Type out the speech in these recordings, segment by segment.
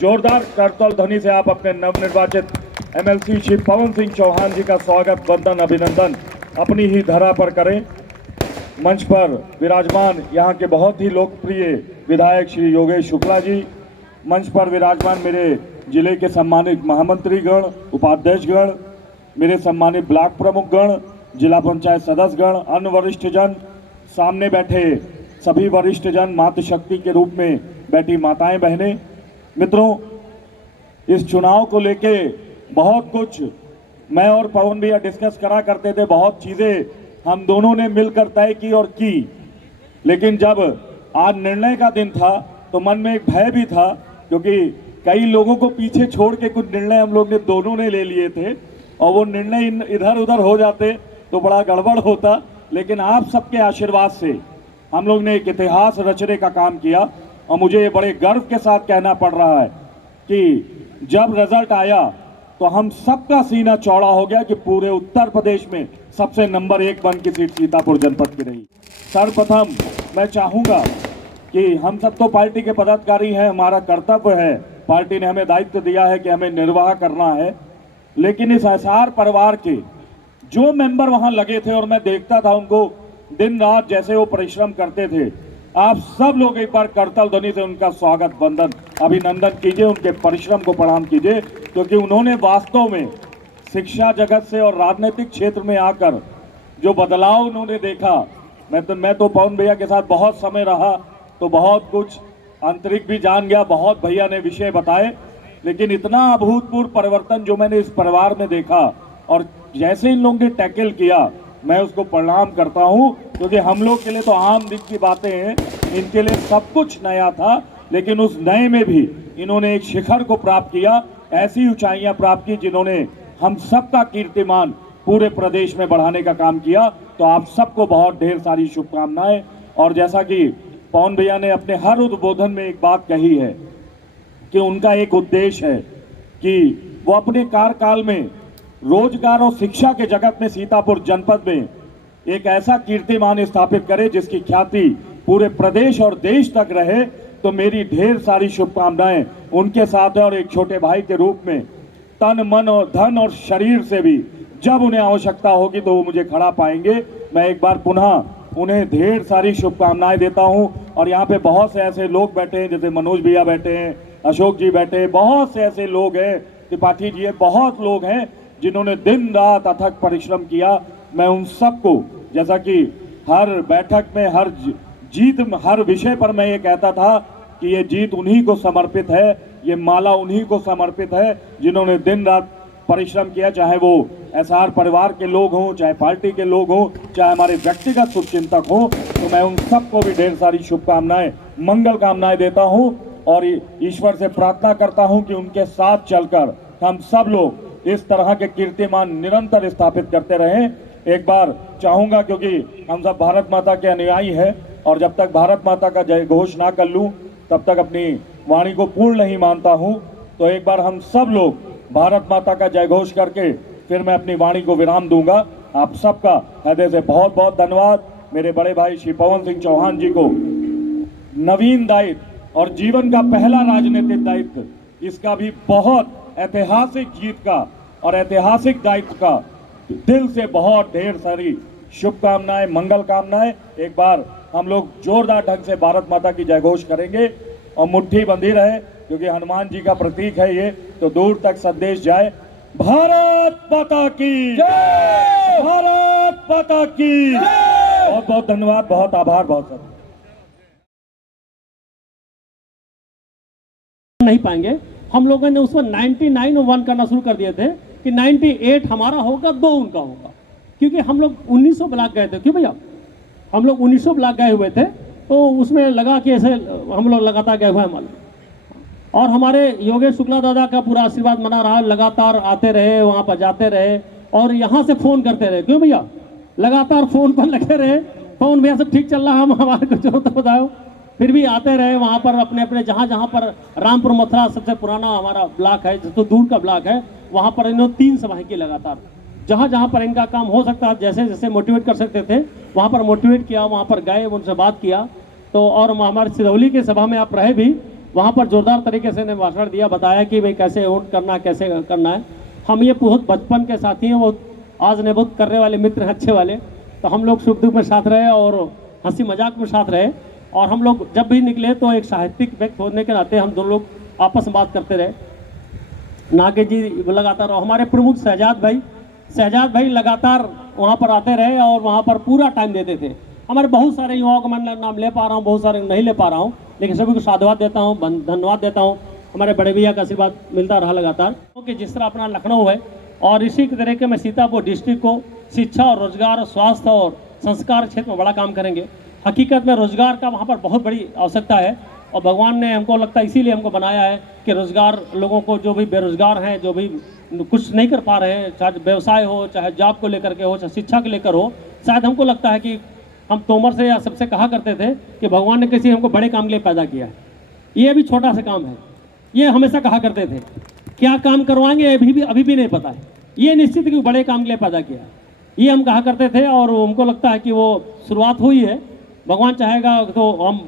जोरदार करताल ध्वनि से आप अपने नवनिर्वाचित एमएलसी श्री पवन सिंह चौहान जी का स्वागत वंदन अभिनंदन अपनी ही धरा पर करें। मंच पर विराजमान यहाँ के बहुत ही लोकप्रिय विधायक श्री योगेश शुक्ला जी, मंच पर विराजमान मेरे जिले के सम्मानित महामंत्रीगण, उपाध्यक्षगण, मेरे सम्मानित ब्लॉक प्रमुखगण, जिला पंचायत सदस्यगण, अन्य वरिष्ठ जन, सामने बैठे सभी वरिष्ठ जन, मातृशक्ति के रूप में बैठी माताएं बहनें, मित्रों, इस चुनाव को लेके बहुत कुछ मैं और पवन भैया डिस्कस करा करते थे। बहुत चीजें हम दोनों ने मिलकर तय की और की, लेकिन जब आज निर्णय का दिन था तो मन में एक भय भी था, क्योंकि कई लोगों को पीछे छोड़ के कुछ निर्णय हम लोग ने दोनों ने ले लिए थे और वो निर्णय इधर उधर हो जाते तो बड़ा गड़बड़ होता। लेकिन आप सबके आशीर्वाद से हम लोग ने एक इतिहास रचने का काम किया और मुझे ये बड़े गर्व के साथ कहना पड़ रहा है कि जब रिजल्ट आया तो हम सबका सीना चौड़ा हो गया कि पूरे उत्तर प्रदेश में सबसे नंबर 1 वन की सीट सीतापुर जनपद की रही। सर्वप्रथम मैं चाहूंगा कि हम सब तो पार्टी के पदाधिकारी हैं, हमारा कर्तव्य है, पार्टी ने हमें दायित्व दिया है कि हमें निर्वाह करना है, लेकिन इस एसआर परिवार के जो मेंबर वहां लगे थे और मैं देखता था उनको दिन रात जैसे वो परिश्रम करते थे, आप सब लोग एक बार करताल ध्वनि से उनका स्वागत वंदन अभिनंदन कीजिए, उनके परिश्रम को प्रणाम कीजिए, क्योंकि उन्होंने वास्तव में शिक्षा जगत से और राजनीतिक क्षेत्र में आकर जो बदलाव उन्होंने देखा। मैं तो पवन भैया के साथ बहुत समय रहा तो बहुत कुछ आंतरिक भी जान गया, बहुत भैया ने विषय बताए, लेकिन इतना अभूतपूर्व परिवर्तन जो मैंने इस परिवार में देखा और जैसे इन लोगों ने टैकल किया, मैं उसको प्रणाम करता हूं, क्योंकि हम लोग के लिए तो आम दिन की बातें हैं, इनके लिए सब कुछ नया था, लेकिन उस नए में भी इन्होंने एक शिखर को प्राप्त किया, ऐसी ऊंचाइयां प्राप्त की जिन्होंने हम सबका कीर्तिमान पूरे प्रदेश में बढ़ाने का काम किया। तो आप सबको बहुत ढेर सारी शुभकामनाएं। और जैसा कि पवन भैया ने अपने हर उद्बोधन में एक बात कही है कि उनका एक उद्देश्य है कि वो अपने कार्यकाल में रोजगार और शिक्षा के जगत में सीतापुर जनपद में एक ऐसा कीर्तिमान स्थापित करे जिसकी ख्याति पूरे प्रदेश और देश तक रहे। तो मेरी ढेर सारी शुभकामनाएं उनके साथ है और एक छोटे भाई के रूप में तन मन और धन और शरीर से भी जब उन्हें आवश्यकता होगी तो वो मुझे खड़ा पाएंगे। मैं एक बार पुनः उन्हें ढेर सारी शुभकामनाएं देता हूं। और यहाँ पे बहुत से ऐसे लोग बैठे हैं, जैसे मनोज भैया बैठे हैं, अशोक जी बैठे हैं, बहुत से ऐसे लोग हैं, त्रिपाठी जी है, बहुत लोग हैं जिन्होंने दिन रात अथक परिश्रम किया। मैं उन सबको, जैसा कि हर बैठक में हर जीत हर विषय पर मैं ये कहता था कि ये जीत उन्हीं को समर्पित है, ये माला उन्हीं को समर्पित है जिन्होंने दिन रात परिश्रम किया, चाहे वो एसआर परिवार के लोग हों, चाहे पार्टी के लोग हों, चाहे हमारे व्यक्तिगत शुभचिंतक हों। तो मैं उन सबको भी ढेर सारी शुभकामनाएं, मंगल कामनाएं देता हूं और ईश्वर से प्रार्थना करता हूं कि उनके साथ चलकर हम सब लोग इस तरह के कीर्तिमान निरंतर स्थापित करते रहें। एक बार चाहूंगा, क्योंकि हम सब भारत माता के अनुयायी हैं और जब तक भारत माता का जय घोष ना कर लूं तब तक अपनी वाणी को पूर्ण नहीं मानता हूं। तो एक बार हम सब लोग भारत माता का जय घोष करके फिर मैं अपनी वाणी को विराम दूंगा। आप सबका हृदय से बहुत बहुत धन्यवाद। मेरे बड़े भाई श्री पवन सिंह चौहान जी को नवीन दायित्व और जीवन का पहला राजनीतिक दायित्व, इसका भी बहुत ऐतिहासिक जीत का और ऐतिहासिक दायित्व का दिल से बहुत ढेर सारी शुभकामनाएं, मंगल कामनाएं। एक बार हम लोग जोरदार ढंग से भारत माता की जय घोष करेंगे और मुट्ठी बंधी रहे, क्योंकि हनुमान जी का प्रतीक है ये, तो दूर तक संदेश जाए। भारत माता की जय, भारत माता की जय। बहुत बहुत धन्यवाद, बहुत आभार, बहुत सब नहीं पाएंगे। हम लोगों ने उसमें 99 और 1 करना शुरू कर दिए थे कि 98 हमारा होगा, 2 उनका होगा, क्योंकि हम लोग 1900 ब्लॉक गए थे। क्यों भैया, हम लोग 1900 ब्लॉक गए हुए थे, तो उसमें लगा कि ऐसे हम लोग लगातार गए हुए हैं मालूम। और हमारे योगेश शुक्ला दादा का पूरा आशीर्वाद बना रहा, लगातार आते रहे, वहाँ पर जाते रहे और यहाँ से फ़ोन करते रहे। क्यों भैया, लगातार फ़ोन पर लगे रहे, फ़ोन भैया सब ठीक चल रहा, हम हमारे को जो तो बताओ, फिर भी आते रहे वहाँ पर अपने अपने जहाँ जहाँ पर रामपुर मथुरा सबसे पुराना हमारा ब्लॉक है, तो दूर का ब्लॉक है, वहाँ पर इन्होंने 3 सभाएं की लगातार। जहाँ जहाँ पर इनका काम हो सकता है, जैसे जैसे मोटिवेट कर सकते थे वहाँ पर मोटिवेट किया, वहाँ पर गए, उनसे बात किया। तो और हमारे सिरौली की सभा में आप रहे भी, वहाँ पर जोरदार तरीके से ने भाषण दिया, बताया कि भाई कैसे वोट करना है, कैसे करना है। हम ये बहुत बचपन के साथी हैं, वो आज ने बहुत करने वाले मित्र हैं अच्छे वाले, तो हम लोग सुख दुख में साथ रहे और हंसी मजाक में साथ रहे। और हम लोग जब भी निकले तो एक साहित्यिक व्यक्ति होने के नाते हम दोनों लोग आपस में बात करते रहे। नागेश जी लगातार, और हमारे प्रमुख शहजाद भाई लगातार वहाँ पर आते रहे और वहाँ पर पूरा टाइम देते थे। हमारे बहुत सारे युवाओं को मैं नाम ले पा रहा हूँ, बहुत सारे नहीं ले पा रहा हूँ, लेकिन सभी को साधुवाद देता हूँ, धन्यवाद देता हूँ। हमारे बड़े भैया का आशीर्वाद मिलता रहा लगातार, क्योंकि जिस तरह अपना लखनऊ है और इसी के तरीके में सीतापुर डिस्ट्रिक्ट को शिक्षा और रोजगार, स्वास्थ्य और संस्कार क्षेत्र में बड़ा काम करेंगे। हकीकत में रोजगार का वहाँ पर बहुत बड़ी आवश्यकता है और भगवान ने हमको लगता है इसीलिए हमको बनाया है कि रोजगार लोगों को, जो भी बेरोजगार हैं, जो भी कुछ नहीं कर पा रहे हैं, चाहे व्यवसाय हो, चाहे जॉब को लेकर के हो, चाहे शिक्षा को लेकर हो। शायद हमको लगता है कि हम तोमर से या सबसे कहा करते थे कि भगवान ने किसी हमको बड़े काम के लिए पैदा किया है, ये भी छोटा सा काम है। ये हमेशा कहा करते थे, क्या काम करवाएंगे अभी भी नहीं पता है, ये निश्चित कि बड़े काम के लिए पैदा किया है, ये हम कहा करते थे। और हमको लगता है कि वो शुरुआत हुई है। भगवान चाहेगा तो हम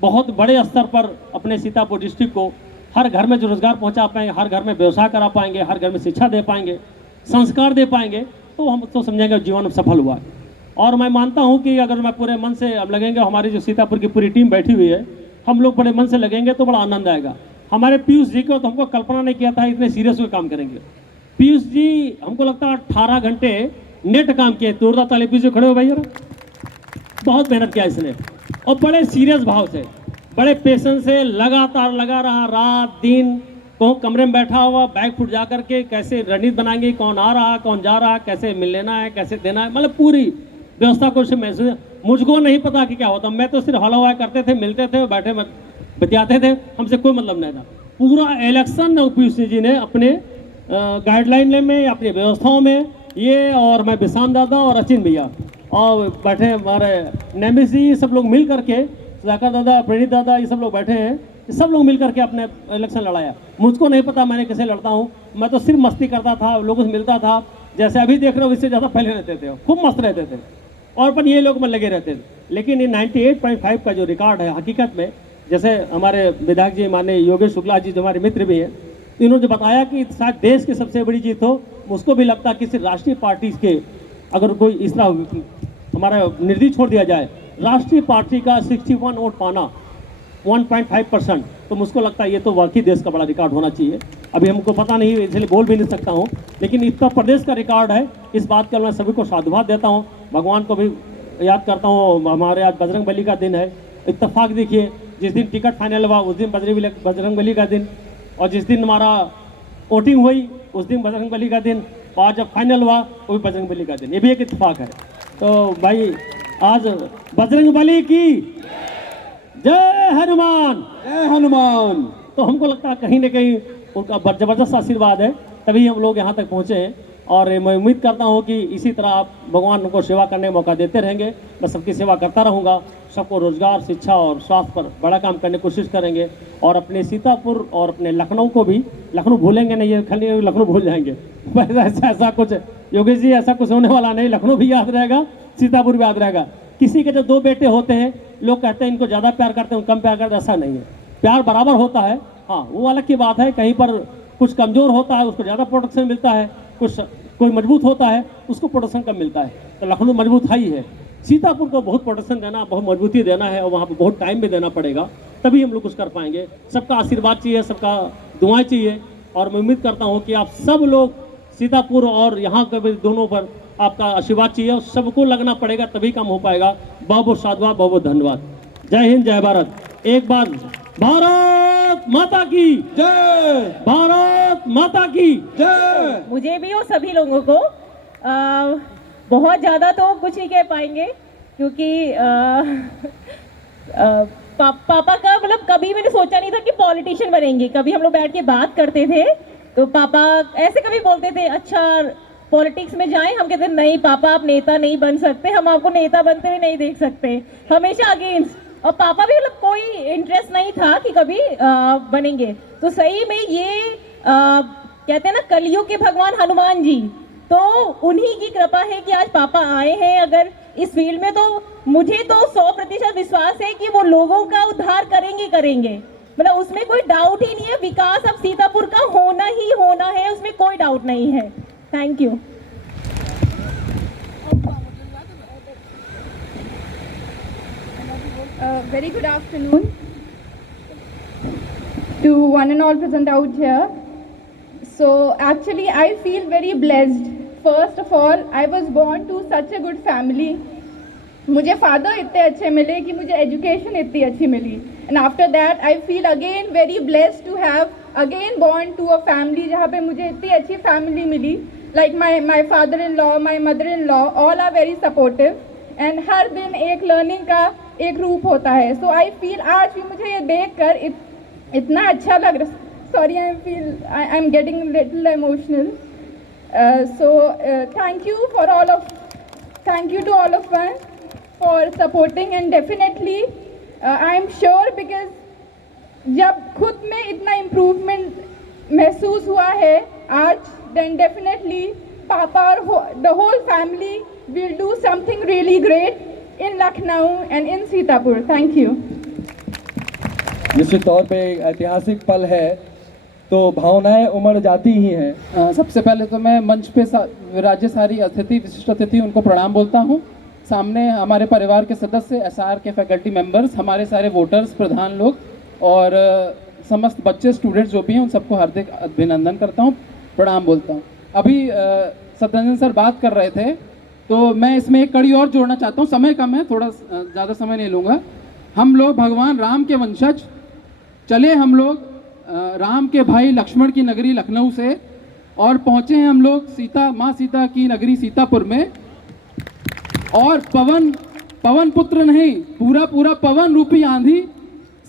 बहुत बड़े स्तर पर अपने सीतापुर डिस्ट्रिक्ट को हर घर में जो रोजगार पहुंचा पाएंगे, हर घर में व्यवसाय करा पाएंगे, हर घर में शिक्षा दे पाएंगे, संस्कार दे पाएंगे, तो हम तो समझेंगे जीवन में सफल हुआ है। और मैं मानता हूं कि अगर मैं पूरे मन से हम लगेंगे, हमारी जो सीतापुर की पूरी टीम बैठी हुई है, हम लोग बड़े मन से लगेंगे तो बड़ा आनंद आएगा। हमारे पीयूष जी को तो हमको कल्पना नहीं किया था इतने सीरियस हुए काम करेंगे। पीयूष जी हमको लगता है 18 घंटे नेट काम किए। तोड़दा ताले पीछे खड़े हो भाई, बहुत मेहनत किया इसने और बड़े सीरियस भाव से, बड़े पेशेंस से लगातार लगा रहा, रात दिन कौन कमरे में बैठा हुआ, बैग फुट जा करके कैसे रणनीति बनाएंगे, कौन आ रहा, कौन जा रहा, कैसे मिल लेना है, कैसे देना है, मतलब पूरी व्यवस्था को से महसूस। मुझको नहीं पता कि क्या होता, मैं तो सिर्फ हवा करते थे, मिलते थे, बैठे बतियाते थे, हमसे कोई मतलब नहीं था। पूरा इलेक्शन पीयूष जी ने अपने गाइडलाइन में, अपनी व्यवस्थाओं में, ये और मैं विशान दादा और अचिन भैया और बैठे हमारे नेमिस जी, सब लोग मिल करके, सुधाकर दादा, प्रणीत दादा, ये सब लोग बैठे हैं, सब लोग मिल करके अपने इलेक्शन लड़ाया। मुझको नहीं पता मैंने कैसे लड़ता हूँ, मैं तो सिर्फ मस्ती करता था, लोगों से मिलता था, जैसे अभी देख रहे हो इससे ज़्यादा पहले रहते थे, खूब मस्त रहते थे और पर ये लोग में लगे रहते थे। लेकिन ये 98.5 का जो रिकॉर्ड है, हकीकत में जैसे हमारे विधायक जी माने योगेश शुक्ला जी जो हमारे मित्र भी हैं, इन्होंने जो बताया कि शायद देश की सबसे बड़ी जीत हो, मुझको भी लगता है कि सिर्फ राष्ट्रीय पार्टी के अगर कोई इस तरह हमारा निर्णय छोड़ दिया जाए, राष्ट्रीय पार्टी का 61 वोट पाना 1.5%, तो मुझको लगता है ये तो वाकई देश का बड़ा रिकॉर्ड होना चाहिए। अभी हमको पता नहीं, इसलिए बोल भी नहीं सकता हूँ, लेकिन उत्तर प्रदेश का रिकॉर्ड है। इस बात का मैं सभी को साधुवाद देता हूँ, भगवान को भी याद करता हूँ। हमारे आज बजरंगबली का दिन है, इत्तेफाक देखिए, जिस दिन टिकट फाइनल हुआ उस दिन बजरंगबली का दिन, और जिस दिन हमारा वोटिंग हुई उस दिन बजरंगबली का दिन, और जब फाइनल हुआ वो भी बजरंगबली का दिन, ये भी एक इत्तेफाक है। तो भाई आज बजरंगबली की जय हनुमान, जय हनुमान। तो हमको लगता है कहीं ना कहीं उनका जबरदस्त आशीर्वाद है, तभी हम लोग यहाँ तक पहुँचे हैं। और मैं उम्मीद करता हूँ कि इसी तरह आप भगवान को सेवा करने का मौका देते रहेंगे। मैं सबकी सेवा करता रहूँगा, सबको रोजगार, शिक्षा और स्वास्थ्य पर बड़ा काम करने की कोशिश करेंगे। और अपने सीतापुर और अपने लखनऊ को भी, लखनऊ भूलेंगे नहीं, ये खाली लखनऊ भूल जाएंगे, ऐसा कुछ योगेश जी, ऐसा कुछ होने वाला नहीं। लखनऊ भी याद रहेगा, सीतापुर भी याद रहेगा। किसी के जो दो बेटे होते हैं, लोग कहते हैं इनको ज़्यादा प्यार करते हैं, कम प्यार करते हैं, ऐसा नहीं है, प्यार बराबर होता है। हाँ, वो अलग की बात है, कहीं पर कुछ कमज़ोर होता है उसको ज़्यादा प्रोटेक्शन मिलता है, कोई मजबूत होता है उसको प्रोटेक्शन कम मिलता है। तो लखनऊ मजबूत है ही है, सीतापुर को बहुत प्रोटेक्शन देना, बहुत मजबूती देना है, और वहाँ पर बहुत टाइम भी देना पड़ेगा, तभी हम लोग कुछ कर पाएंगे। सबका आशीर्वाद चाहिए, सबका दुआएं चाहिए। और मैं उम्मीद करता हूँ कि आप सब लोग सीतापुर और यहाँ के भी दोनों पर आपका आशीर्वाद चाहिए, और सबको लगना पड़ेगा, तभी काम हो पाएगा। बहुत बहुत साधुवाद, बहुत बहुत धन्यवाद। जय हिंद, जय भारत। एक बार भारत माता की जय, भारत माता की जय। मुझे भी और सभी लोगों को बहुत ज़्यादा तो कुछ नहीं कह पाएंगे, क्योंकि पापा का मतलब कभी मैंने सोचा नहीं था कि पॉलिटिशियन बनेंगे। कभी हम लोग बैठ के बात करते थे तो पापा ऐसे कभी बोलते थे, अच्छा पॉलिटिक्स में जाएं। हम कहते नहीं पापा, आप नेता नहीं बन सकते, हम आपको नेता बनते हुए नहीं देख सकते, हमेशा अगेंस्ट। और पापा भी मतलब कोई इंटरेस्ट नहीं था कि कभी बनेंगे। तो सही में ये कहते हैं ना, कलयुग के भगवान हनुमान जी, तो उन्हीं की कृपा है कि आज पापा आए हैं अगर इस फील्ड में। तो मुझे तो 100% विश्वास है कि वो लोगों का उद्धार करेंगे। मतलब उसमें कोई डाउट ही नहीं है, विकास अब सीतापुर का होना ही होना है, उसमें कोई डाउट नहीं है। Thank you. Very good afternoon to one and all present out here. So actually I feel very blessed. First of all, I was born to such a good family. मुझे फादर इतने अच्छे मिले कि मुझे education इतनी अच्छी मिली, and after that I feel again very blessed to have again born to a family जहाँ पे मुझे इतनी अच्छी फैमिली मिली, like my father in law, my mother in law, all are very supportive, and हर दिन एक लर्निंग का एक रूप होता है। सो आई फील आज भी मुझे ये देख कर इतना अच्छा लग रहा, sorry I am getting little emotional. So thank you to all of us for supporting, and definitely I am sure because जब खुद में इतना इम्प्रूवमेंट महसूस हुआ है आज, then definitely पापा और the whole family will do something really great in Lucknow and in Sitapur. Thank you. निश्चित तौर पे एक ऐतिहासिक पल है, तो भावनाएं उमड़ जाती ही हैं। सबसे पहले तो मैं मंच पे राज्य सारी अतिथि, विशिष्ट अतिथि, उनको प्रणाम बोलता हूं। सामने हमारे परिवार के सदस्य, एसआर के फैकल्टी मेंबर्स, हमारे सारे वोटर्स, प्रधान लोग और समस्त बच्चे, स्टूडेंट्स जो भी हैं, उन सबको हार्दिक अभिनंदन करता हूं, प्रणाम बोलता हूं। अभी सत्यरंजन सर बात कर रहे थे, तो मैं इसमें एक कड़ी और जोड़ना चाहता हूँ। समय कम है, थोड़ा ज़्यादा समय नहीं लूँगा। हम लोग भगवान राम के वंशज, चले हम लोग राम के भाई लक्ष्मण की नगरी लखनऊ से, और पहुँचे हैं हम लोग माँ सीता की नगरी सीतापुर में, और पवन पुत्र नहीं, पूरा पवन रूपी आंधी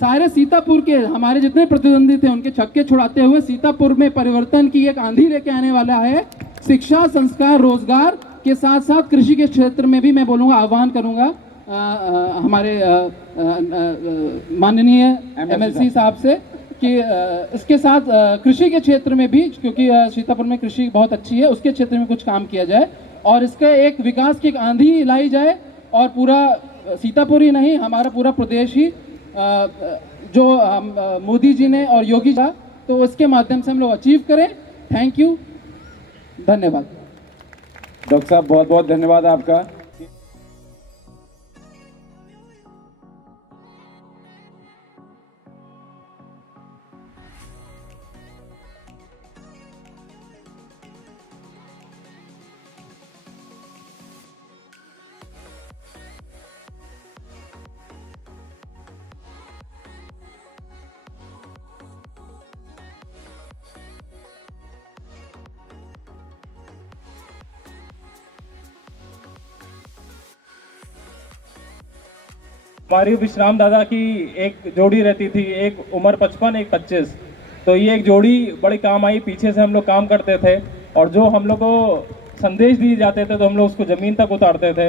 सारे सीतापुर के हमारे जितने प्रतिद्वंदी थे उनके छक्के छुड़ाते हुए सीतापुर में परिवर्तन की एक आंधी लेके आने वाला है। शिक्षा, संस्कार, रोजगार के साथ साथ कृषि के क्षेत्र में भी मैं बोलूँगा, आह्वान करूँगा हमारे माननीय एमएलसी साहब से कि इसके साथ कृषि के क्षेत्र में भी, क्योंकि सीतापुर में कृषि बहुत अच्छी है, उसके क्षेत्र में कुछ काम किया जाए और इसके एक विकास की एक आंधी लाई जाए, और पूरा सीतापुर ही नहीं, हमारा पूरा प्रदेश ही जो मोदी जी ने और योगी जी, तो उसके माध्यम से हम लोग अचीव करें। थैंक यू, धन्यवाद। डॉक्टर साहब बहुत बहुत धन्यवाद आपका। हमारी विश्राम दादा की एक जोड़ी रहती थी, एक उम्र 55, एक 25, तो ये एक जोड़ी बड़ी काम आई। पीछे से हम लोग काम करते थे और जो हम लोग को संदेश दिए जाते थे तो हम लोग उसको ज़मीन तक उतारते थे,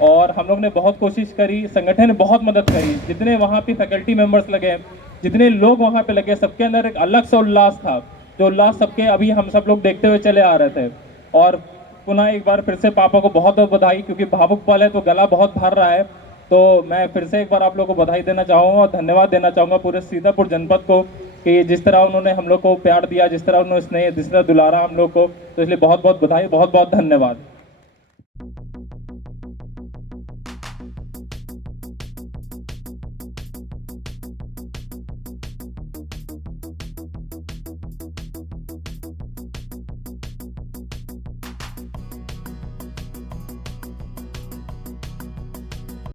और हम लोग ने बहुत कोशिश करी, संगठन ने बहुत मदद करी। जितने वहाँ पे फैकल्टी मेंबर्स लगे, जितने लोग वहाँ पे लगे, सबके अंदर एक अलग सा उल्लास था, जो उल्लास सबके अभी हम सब लोग देखते हुए चले आ रहे थे। और पुनः एक बार फिर से पापा को बहुत बहुत बधाई, क्योंकि भावुक पल है तो गला बहुत भर रहा है, तो मैं फिर से एक बार आप लोगों को बधाई देना चाहूँगा और धन्यवाद देना चाहूँगा पूरे सीतापुर जनपद को कि जिस तरह उन्होंने हम लोग को प्यार दिया, जिस तरह उन्होंने स्नेह, जिस तरह दुलारा हम लोग को, तो इसलिए बहुत बहुत बधाई, बहुत बहुत धन्यवाद।